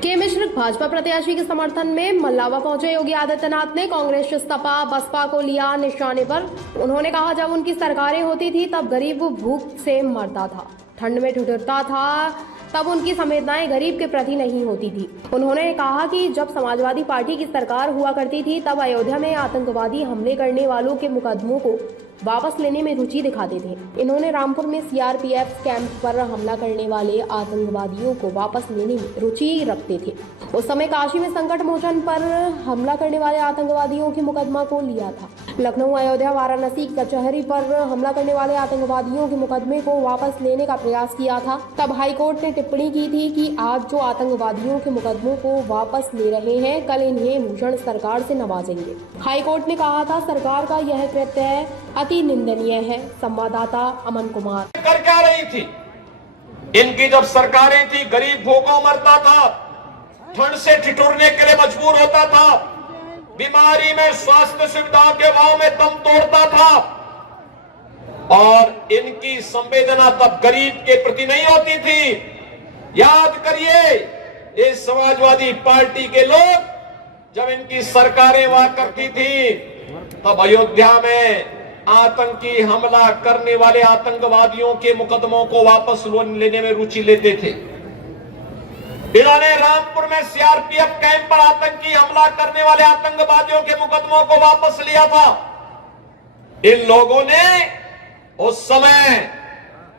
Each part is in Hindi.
के मिश्र भाजपा प्रत्याशी के समर्थन में मल्लावा पहुंचे योगी आदित्यनाथ ने कांग्रेस सपा बसपा को लिया निशाने पर। उन्होंने कहा, जब उनकी सरकारें होती थी तब गरीब भूख से मरता था, ठंड में ठिठुरता था, तब उनकी संवेदनाएं गरीब के प्रति नहीं होती थी। उन्होंने कहा कि जब समाजवादी पार्टी की सरकार हुआ करती थी तब अयोध्या में आतंकवादी हमले करने वालों के मुकदमों को वापस लेने में रुचि दिखाते थे। इन्होंने रामपुर में सीआरपीएफ कैंप पर हमला करने वाले आतंकवादियों को वापस लेने में रुचि रखते थे। उस समय काशी में संकट मोचन पर हमला करने वाले आतंकवादियों के मुकदमा को लिया था। लखनऊ, अयोध्या, वाराणसी कचहरी पर हमला करने वाले आतंकवादियों के मुकदमे को वापस लेने का प्रयास किया था। तब हाईकोर्ट ने टिप्पणी की थी कि आज जो आतंकवादियों के मुकदमों को वापस ले रहे हैं, कल इन्हें भूषण सरकार से नवाजेंगे। हाईकोर्ट ने कहा था, सरकार का यह कृत्य अति निंदनीय है। संवाददाता अमन कुमार। कर क्या रही थी? इनकी जब सरकारें थी, गरीब भूखों मरता था, ठंड से ठिठुरने के लिए मजबूर होता था, बीमारी में स्वास्थ्य सुविधाओं के अभाव में दम तोड़ता था, और इनकी संवेदना तब गरीब के प्रति नहीं होती थी। याद करिए, ये समाजवादी पार्टी के लोग जब इनकी सरकारें हुआ करती थी तब अयोध्या में आतंकी हमला करने वाले आतंकवादियों के मुकदमों को वापस लेने में रुचि लेते थे। इन्होंने रामपुर में सीआरपीएफ कैंप पर आतंकी हमला करने वाले आतंकवादियों के मुकदमों को वापस लिया था। इन लोगों ने उस समय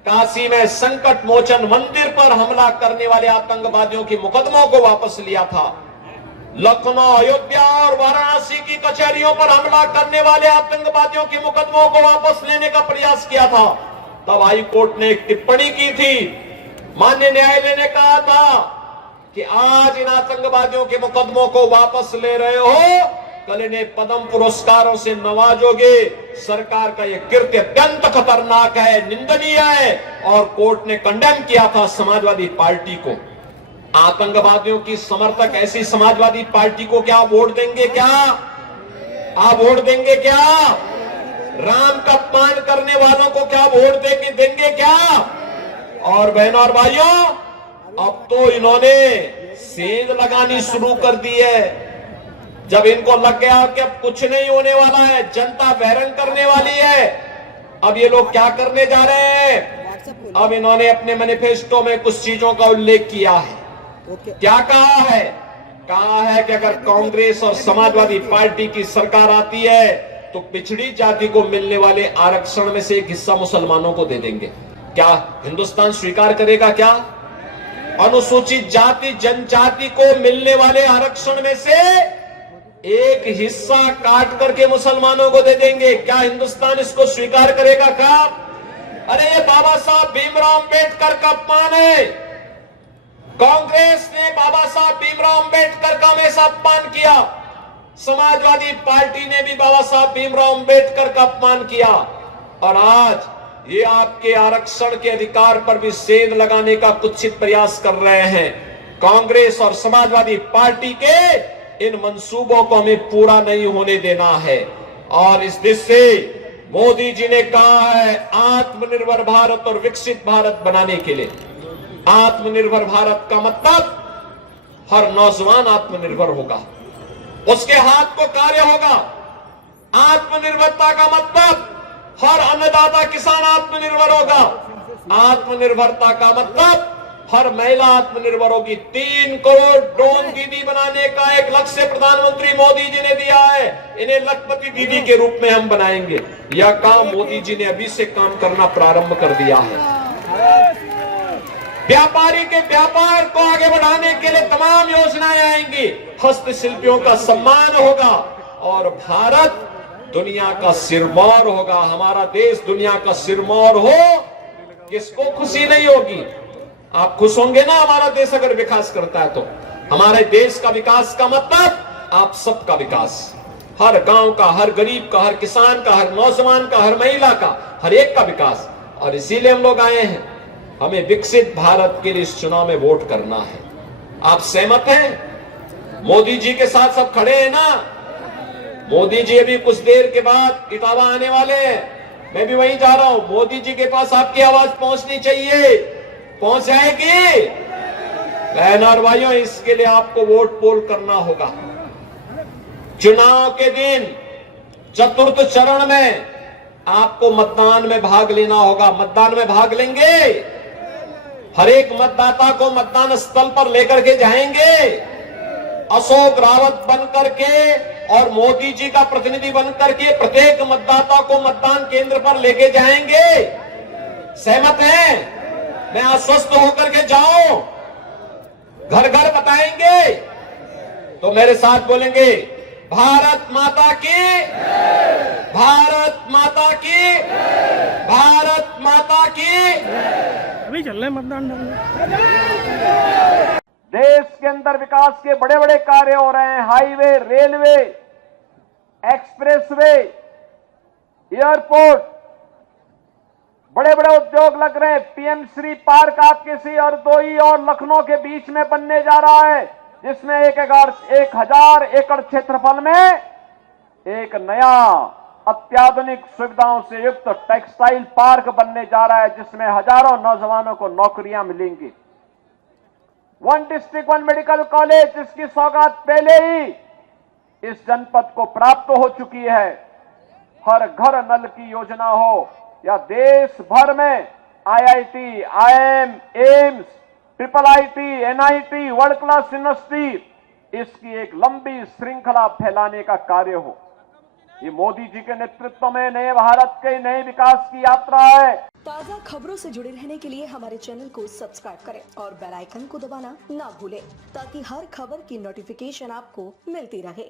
काशी में संकट मोचन मंदिर पर हमला करने वाले आतंकवादियों के मुकदमों को वापस लिया था। लखनऊ, अयोध्या और वाराणसी की कचहरियों पर हमला करने वाले आतंकवादियों के मुकदमों को वापस लेने का प्रयास किया था। तब हाई कोर्ट ने एक टिप्पणी की थी। माननीय न्यायालय ने कहा था कि आज इन आतंकवादियों के मुकदमों को वापस ले रहे हो, कल इन्हें पद्म पुरस्कारों से नवाजोगे। सरकार का यह कृत्य अत्यंत खतरनाक है, निंदनीय है, और कोर्ट ने कंडेम किया था समाजवादी पार्टी को। आतंकवादियों की समर्थक ऐसी समाजवादी पार्टी को क्या वोट देंगे? क्या आप वोट देंगे? क्या राम का अपमान करने वालों को क्या वोट देंगे? क्या? और बहनों और भाइयों, अब तो इन्होंने सेंध लगानी शुरू कर दी है। जब इनको लग गया कि अब कुछ नहीं होने वाला है, जनता बहरंग करने वाली है, अब ये लोग क्या करने जा रहे हैं? अब इन्होंने अपने मैनिफेस्टो में कुछ चीजों का उल्लेख किया है। क्या कहा है? कहा है कि अगर कांग्रेस और समाजवादी पार्टी की सरकार आती है तो पिछड़ी जाति को मिलने वाले आरक्षण में से एक हिस्सा मुसलमानों को दे देंगे। क्या हिंदुस्तान स्वीकार करेगा? क्या अनुसूचित जाति जनजाति को मिलने वाले आरक्षण में से एक हिस्सा काट करके मुसलमानों को दे देंगे? क्या हिंदुस्तान इसको स्वीकार करेगा? क्या? अरे ये बाबा साहब भीमराव अंबेडकर का अपमान है। कांग्रेस ने बाबा साहब भीमराव अंबेडकर का हमेशा अपमान किया, समाजवादी पार्टी ने भी बाबा साहब भीमराव अंबेडकर का अपमान किया, और आज ये आपके आरक्षण के अधिकार पर भी सेंध लगाने का कुत्सित प्रयास कर रहे हैं। कांग्रेस और समाजवादी पार्टी के इन मंसूबों को हमें पूरा नहीं होने देना है। और इस दिशा से मोदी जी ने कहा है, आत्मनिर्भर भारत और विकसित भारत बनाने के लिए। आत्मनिर्भर भारत का मतलब हर नौजवान आत्मनिर्भर होगा, उसके हाथ को कार्य होगा। आत्मनिर्भरता का मतलब हर अन्नदाता किसान आत्मनिर्भर होगा। आत्मनिर्भरता का मतलब हर महिला आत्मनिर्भर होगी। 3 करोड़ ड्रोन दीदी बनाने का एक लक्ष्य प्रधानमंत्री मोदी जी ने दिया है। इन्हें लखपति दीदी के रूप में हम बनाएंगे। यह काम मोदी जी ने अभी से काम करना प्रारंभ कर दिया है। व्यापारी के व्यापार को आगे बढ़ाने के लिए तमाम योजनाएं आएंगी। हस्तशिल्पियों का सम्मान होगा और भारत दुनिया का सिरमौर होगा। हमारा देश दुनिया का सिरमौर हो, किसको खुशी नहीं होगी? आप खुश होंगे ना हमारा देश अगर विकास करता है तो। हमारे देश का विकास का मतलब आप सबका विकास, हर गांव का, हर गरीब का, हर किसान का, हर नौजवान का, हर महिला का, हर एक का विकास। और इसीलिए हम लोग आए हैं। हमें विकसित भारत के लिए इस चुनाव में वोट करना है। आप सहमत हैं? मोदी जी के साथ सब खड़े हैं ना? मोदी जी अभी कुछ देर के बाद इटावा आने वाले हैं। मैं भी वहीं जा रहा हूं। मोदी जी के पास आपकी आवाज पहुंचनी चाहिए। पहुंच जाएगी? बहनों और भाइयों, इसके लिए आपको वोट पोल करना होगा। चुनाव के दिन चतुर्थ चरण में आपको मतदान में भाग लेना होगा। मतदान में भाग लेंगे, हर एक मतदाता को मतदान स्थल पर लेकर के जाएंगे, अशोक रावत बन करके और मोदी जी का प्रतिनिधि बन करके प्रत्येक मतदाता को मतदान केंद्र पर लेके जाएंगे। सहमत हैं? मैं आश्वस्त होकर के जाऊं, घर घर बताएंगे। तो मेरे साथ बोलेंगे, भारत माता की, भारत माता की, भारत माता की। अभी चल रहे मतदान डालने। देश के अंदर विकास के बड़े बड़े कार्य हो रहे हैं। हाईवे, रेलवे, एक्सप्रेसवे, एयरपोर्ट, बड़े बड़े उद्योग लग रहे हैं। पीएम श्री पार्क आपके सिरदोई और लखनऊ के बीच में बनने जा रहा है, जिसमें 1000 एकड़ क्षेत्रफल में एक नया अत्याधुनिक सुविधाओं से युक्त टेक्सटाइल पार्क बनने जा रहा है, जिसमें हजारों नौजवानों को नौकरियां मिलेंगी। One district one medical college, जिसकी सौगात पहले ही इस जनपद को प्राप्त हो चुकी है। हर घर नल की योजना हो या देश भर में IIT, IIM, AIIMS, triple IT, NIT, world class university, इसकी एक लंबी श्रृंखला फैलाने का कार्य हो। ये मोदी जी के नेतृत्व में नए भारत के नए विकास की यात्रा है। ताज़ा खबरों से जुड़े रहने के लिए हमारे चैनल को सब्सक्राइब करें और बेल आइकन को दबाना ना भूलें, ताकि हर खबर की नोटिफिकेशन आपको मिलती रहे।